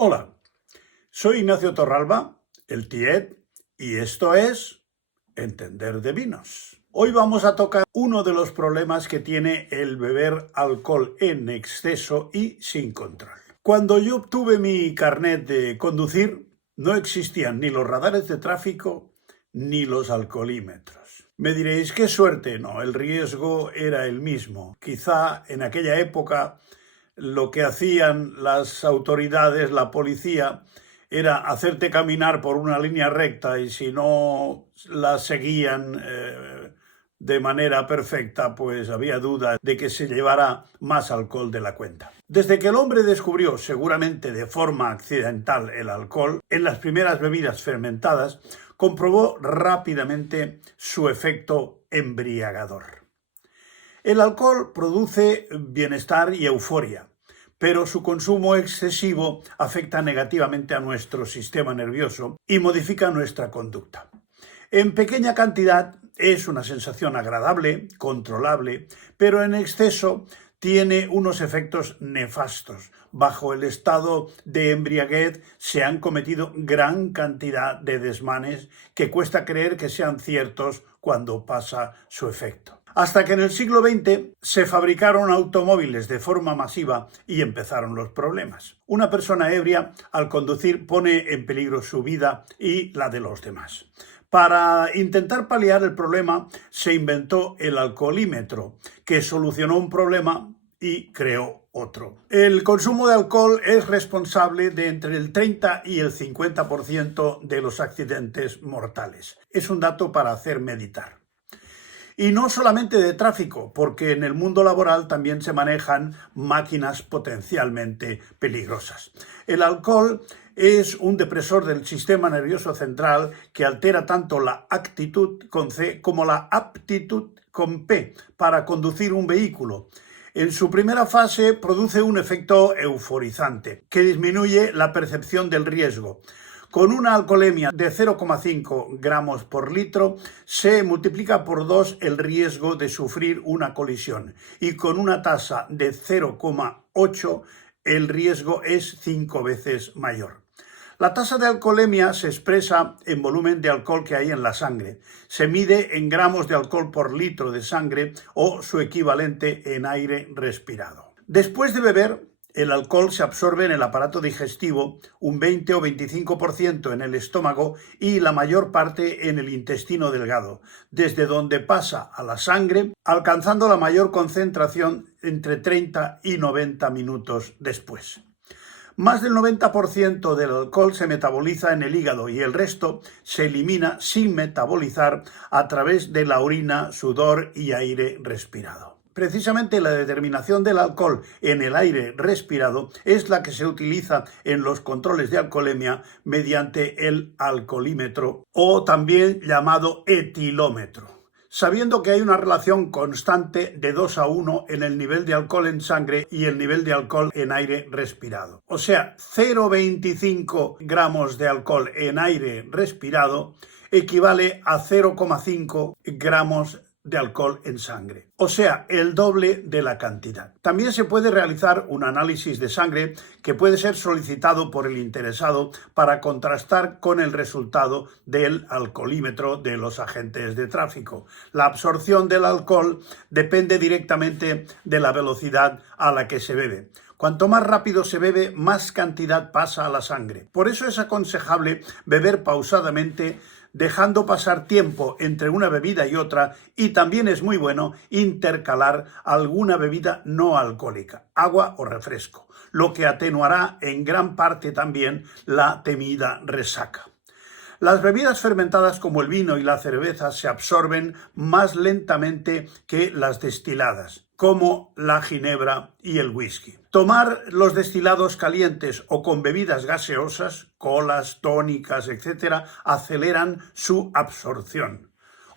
Hola, soy Ignacio Torralba, el Tiet, y esto es Entender de Vinos. Hoy vamos a tocar uno de los problemas que tiene el beber alcohol en exceso y sin control. Cuando yo obtuve mi carnet de conducir, no existían ni los radares de tráfico ni los alcoholímetros. Me diréis, qué suerte, no, el riesgo era el mismo. Quizá en aquella época lo que hacían las autoridades, la policía, era hacerte caminar por una línea recta y si no la seguían de manera perfecta, pues había duda de que se llevara más alcohol de la cuenta. Desde que el hombre descubrió, seguramente de forma accidental, el alcohol en las primeras bebidas fermentadas, comprobó rápidamente su efecto embriagador. El alcohol produce bienestar y euforia, pero su consumo excesivo afecta negativamente a nuestro sistema nervioso y modifica nuestra conducta. En pequeña cantidad es una sensación agradable, controlable, pero en exceso tiene unos efectos nefastos. Bajo el estado de embriaguez se han cometido gran cantidad de desmanes que cuesta creer que sean ciertos cuando pasa su efecto. Hasta que en el siglo XX se fabricaron automóviles de forma masiva y empezaron los problemas. Una persona ebria al conducir pone en peligro su vida y la de los demás. Para intentar paliar el problema se inventó el alcoholímetro, que solucionó un problema y creó otro. El consumo de alcohol es responsable de entre el 30 y el 50% de los accidentes mortales. Es un dato para hacer meditar. Y no solamente de tráfico, porque en el mundo laboral también se manejan máquinas potencialmente peligrosas. El alcohol es un depresor del sistema nervioso central que altera tanto la actitud con C como la aptitud con P para conducir un vehículo. En su primera fase produce un efecto euforizante que disminuye la percepción del riesgo. Con una alcoholemia de 0,5 gramos por litro se multiplica por 2 el riesgo de sufrir una colisión y con una tasa de 0,8 el riesgo es 5 veces mayor. La tasa de alcoholemia se expresa en volumen de alcohol que hay en la sangre. Se mide en gramos de alcohol por litro de sangre o su equivalente en aire respirado. Después de beber, el alcohol se absorbe en el aparato digestivo, un 20 o 25% en el estómago y la mayor parte en el intestino delgado, desde donde pasa a la sangre, alcanzando la mayor concentración entre 30 y 90 minutos después. Más del 90% del alcohol se metaboliza en el hígado y el resto se elimina sin metabolizar a través de la orina, sudor y aire respirado. Precisamente la determinación del alcohol en el aire respirado es la que se utiliza en los controles de alcoholemia mediante el alcoholímetro o también llamado etilómetro. Sabiendo que hay una relación constante de 2:1 en el nivel de alcohol en sangre y el nivel de alcohol en aire respirado. O sea, 0,25 gramos de alcohol en aire respirado equivale a 0,5 gramos de alcohol en sangre, o sea, el doble de la cantidad. También se puede realizar un análisis de sangre que puede ser solicitado por el interesado para contrastar con el resultado del alcoholímetro de los agentes de tráfico. La absorción del alcohol depende directamente de la velocidad a la que se bebe. Cuanto más rápido se bebe, más cantidad pasa a la sangre. Por eso es aconsejable beber pausadamente, dejando pasar tiempo entre una bebida y otra, y también es muy bueno intercalar alguna bebida no alcohólica, agua o refresco, lo que atenuará en gran parte también la temida resaca. Las bebidas fermentadas como el vino y la cerveza se absorben más lentamente que las destiladas, como la ginebra y el whisky. Tomar los destilados calientes o con bebidas gaseosas, colas, tónicas, etc., aceleran su absorción.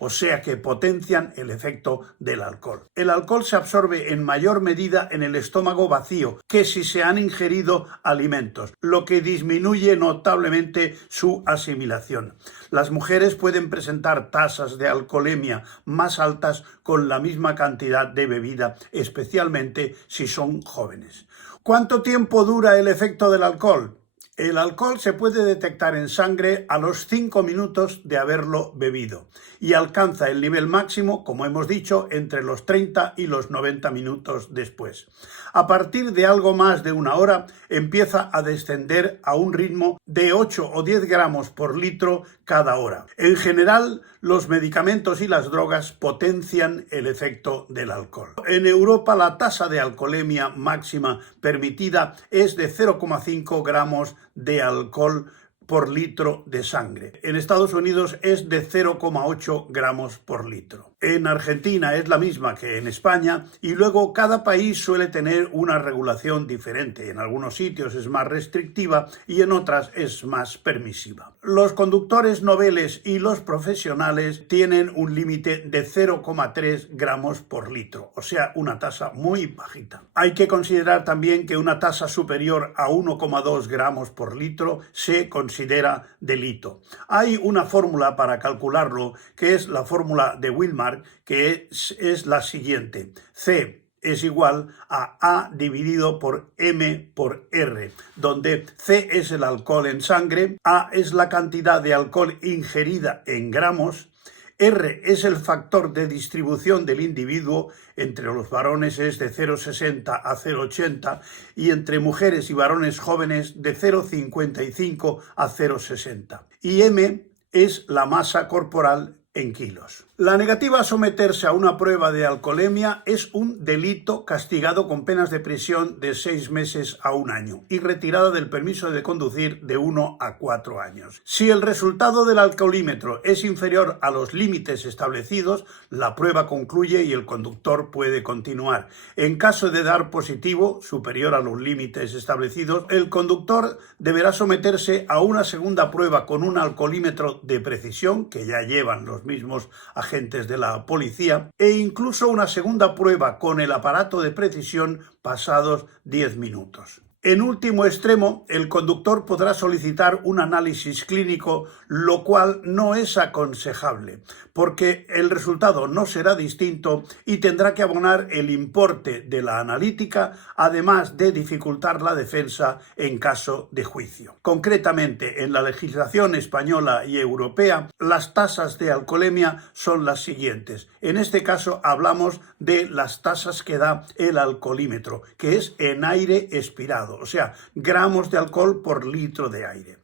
O sea que potencian el efecto del alcohol. El alcohol se absorbe en mayor medida en el estómago vacío que si se han ingerido alimentos, lo que disminuye notablemente su asimilación. Las mujeres pueden presentar tasas de alcoholemia más altas con la misma cantidad de bebida, especialmente si son jóvenes. ¿Cuánto tiempo dura el efecto del alcohol? El alcohol se puede detectar en sangre a los 5 minutos de haberlo bebido y alcanza el nivel máximo, como hemos dicho, entre los 30 y los 90 minutos después. A partir de algo más de una hora empieza a descender a un ritmo de 8 o 10 gramos por litro cada hora. En general, los medicamentos y las drogas potencian el efecto del alcohol. En Europa, la tasa de alcoholemia máxima permitida es de 0,5 gramos de alcohol por litro de sangre. En Estados Unidos es de 0,8 gramos por litro. En Argentina es la misma que en España y luego cada país suele tener una regulación diferente. En algunos sitios es más restrictiva y en otras es más permisiva. Los conductores noveles y los profesionales tienen un límite de 0,3 gramos por litro, o sea, una tasa muy bajita. Hay que considerar también que una tasa superior a 1,2 gramos por litro se considera delito. Hay una fórmula para calcularlo, que es la fórmula de Wilmar, que es la siguiente: C es igual a A dividido por M por R, donde C es el alcohol en sangre, A es la cantidad de alcohol ingerida en gramos, R es el factor de distribución del individuo, entre los varones es de 0,60 a 0,80 y entre mujeres y varones jóvenes de 0,55 a 0,60. Y M es la masa corporal en kilos. La negativa a someterse a una prueba de alcoholemia es un delito castigado con penas de prisión de 6 meses a 1 año y retirada del permiso de conducir de 1 a 4 años. Si el resultado del alcoholímetro es inferior a los límites establecidos, la prueba concluye y el conductor puede continuar. En caso de dar positivo, superior a los límites establecidos, el conductor deberá someterse a una segunda prueba con un alcoholímetro de precisión, que ya llevan los mismos agentes de la policía, e incluso una segunda prueba con el aparato de precisión pasados 10 minutos. En último extremo, el conductor podrá solicitar un análisis clínico, lo cual no es aconsejable, porque el resultado no será distinto y tendrá que abonar el importe de la analítica, además de dificultar la defensa en caso de juicio. Concretamente, en la legislación española y europea, las tasas de alcoholemia son las siguientes. En este caso hablamos de las tasas que da el alcoholímetro, que es en aire expirado, o sea, gramos de alcohol por litro de aire.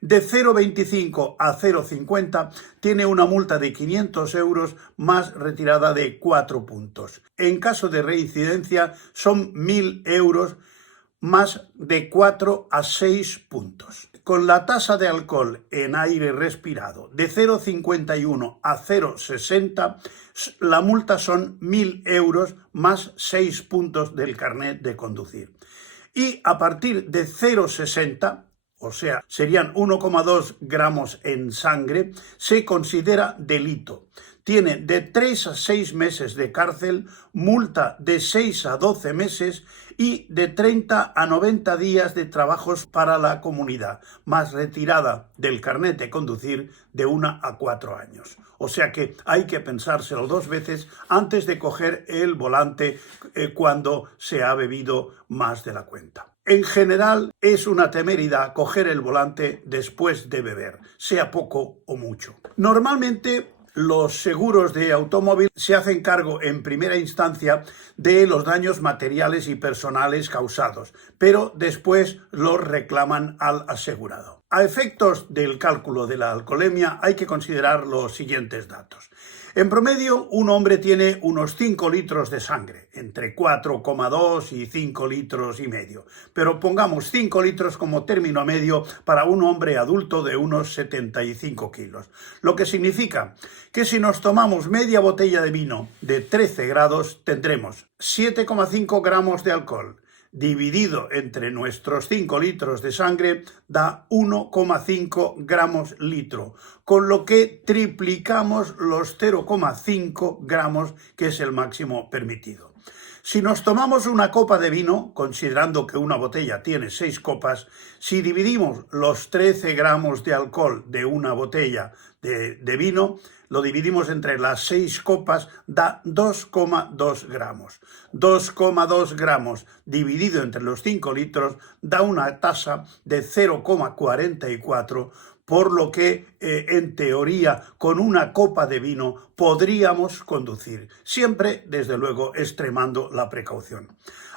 De 0,25 a 0,50 tiene una multa de 500 euros más retirada de 4 puntos. En caso de reincidencia son 1.000 euros más de 4 a 6 puntos. Con la tasa de alcohol en aire respirado de 0,51 a 0,60, la multa son 1.000 euros más 6 puntos del carnet de conducir. Y a partir de 0,60, o sea, serían 1,2 gramos en sangre, se considera delito. Tiene de 3 a 6 meses de cárcel, multa de 6 a 12 meses y de 30 a 90 días de trabajos para la comunidad, más retirada del carnet de conducir de 1 a 4 años. O sea que hay que pensárselo 2 veces antes de coger el volante cuando se ha bebido más de la cuenta. En general, es una temeridad coger el volante después de beber, sea poco o mucho. Normalmente, los seguros de automóvil se hacen cargo en primera instancia de los daños materiales y personales causados, pero después los reclaman al asegurado. A efectos del cálculo de la alcoholemia hay que considerar los siguientes datos. En promedio, un hombre tiene unos 5 litros de sangre, entre 4,2 y 5 litros y medio. Pero pongamos 5 litros como término medio para un hombre adulto de unos 75 kilos. Lo que significa que si nos tomamos media botella de vino de 13 grados, tendremos 7,5 gramos de alcohol. Dividido entre nuestros 5 litros de sangre da 1,5 gramos litro, con lo que triplicamos los 0,5 gramos, que es el máximo permitido. Si nos tomamos una copa de vino, considerando que una botella tiene 6 copas, si dividimos los 13 gramos de alcohol de una botella de vino, lo dividimos entre las 6 copas, da 2,2 gramos. 2,2 gramos dividido entre los 5 litros da una tasa de 0,44, por lo que en teoría con una copa de vino podríamos conducir, siempre desde luego extremando la precaución.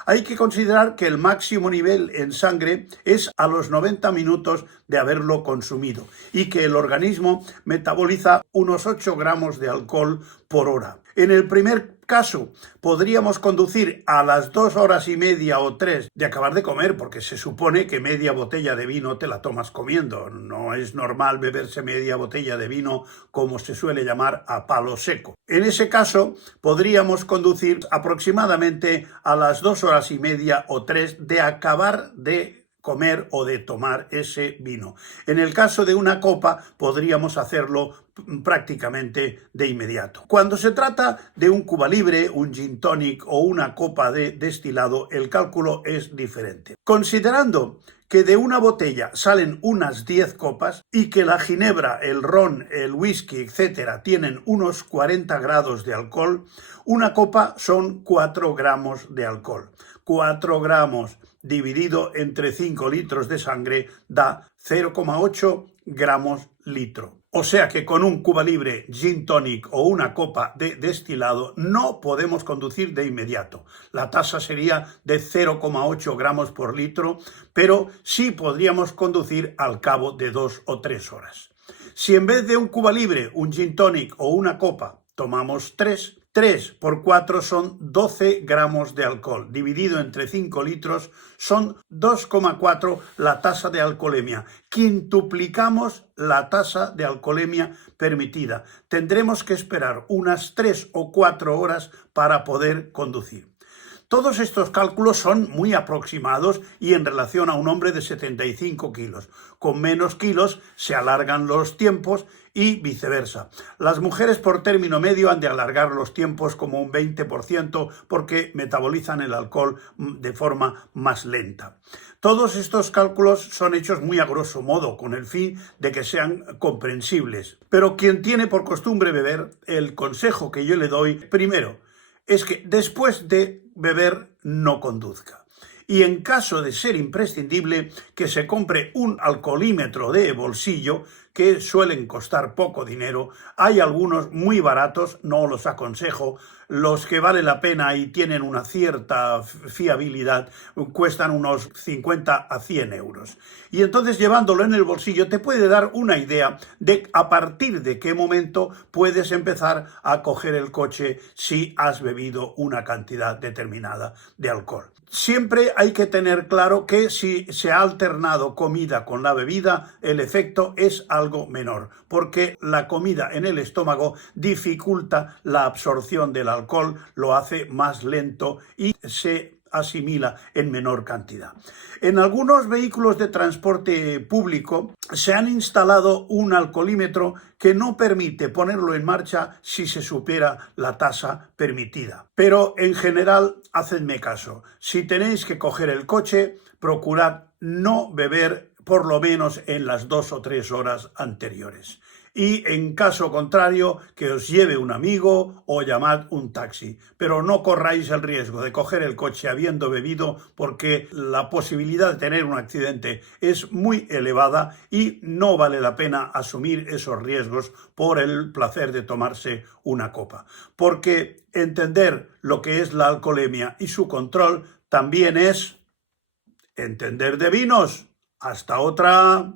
Hay que considerar que el máximo nivel en sangre es a los 90 minutos de haberlo consumido y que el organismo metaboliza unos 8 gramos de alcohol por hora. En el primer caso, podríamos conducir a las 2 horas y media o 3 de acabar de comer, porque se supone que media botella de vino te la tomas comiendo. No es normal beberse media botella de vino, como se suele llamar, a palo seco. En ese caso, podríamos conducir aproximadamente a las 2 horas y media o 3 de acabar de comer o de tomar ese vino. En el caso de una copa, podríamos hacerlo prácticamente de inmediato. Cuando se trata de un Cuba Libre, un gin tonic o una copa de destilado, el cálculo es diferente. Considerando que de una botella salen unas 10 copas y que la ginebra, el ron, el whisky, etcétera, tienen unos 40 grados de alcohol, una copa son 4 gramos de alcohol. 4 gramos dividido entre 5 litros de sangre da 0,8 gramos litro. O sea que con un Cuba Libre, gin tonic o una copa de destilado no podemos conducir de inmediato. La tasa sería de 0,8 gramos por litro, pero sí podríamos conducir al cabo de 2 o 3 horas. Si en vez de un Cuba Libre, un gin tonic o una copa tomamos 3 por 4 son 12 gramos de alcohol. Dividido entre 5 litros son 2,4 la tasa de alcoholemia. Quintuplicamos la tasa de alcoholemia permitida. Tendremos que esperar unas 3 o 4 horas para poder conducir. Todos estos cálculos son muy aproximados y en relación a un hombre de 75 kilos. Con menos kilos se alargan los tiempos y viceversa. Las mujeres por término medio han de alargar los tiempos como un 20% porque metabolizan el alcohol de forma más lenta. Todos estos cálculos son hechos muy a grosso modo, con el fin de que sean comprensibles. Pero quien tiene por costumbre beber, el consejo que yo le doy, primero, es que después de beber no conduzca. Y en caso de ser imprescindible, que se compre un alcoholímetro de bolsillo, que suelen costar poco dinero. Hay algunos muy baratos, no los aconsejo. Los que vale la pena y tienen una cierta fiabilidad cuestan unos 50 a 100 euros. Y entonces llevándolo en el bolsillo te puede dar una idea de a partir de qué momento puedes empezar a coger el coche si has bebido una cantidad determinada de alcohol. Siempre hay que tener claro que si se ha alternado comida con la bebida, el efecto es algo menor, porque la comida en el estómago dificulta la absorción del alcohol, lo hace más lento y se asimila en menor cantidad. En algunos vehículos de transporte público se han instalado un alcoholímetro que no permite ponerlo en marcha si se supera la tasa permitida. Pero en general, hacedme caso, si tenéis que coger el coche, procurad no beber por lo menos en las 2 o 3 horas anteriores. Y en caso contrario, que os lleve un amigo o llamad un taxi. Pero no corráis el riesgo de coger el coche habiendo bebido, porque la posibilidad de tener un accidente es muy elevada y no vale la pena asumir esos riesgos por el placer de tomarse una copa. Porque entender lo que es la alcoholemia y su control también es entender de vinos. Hasta otra.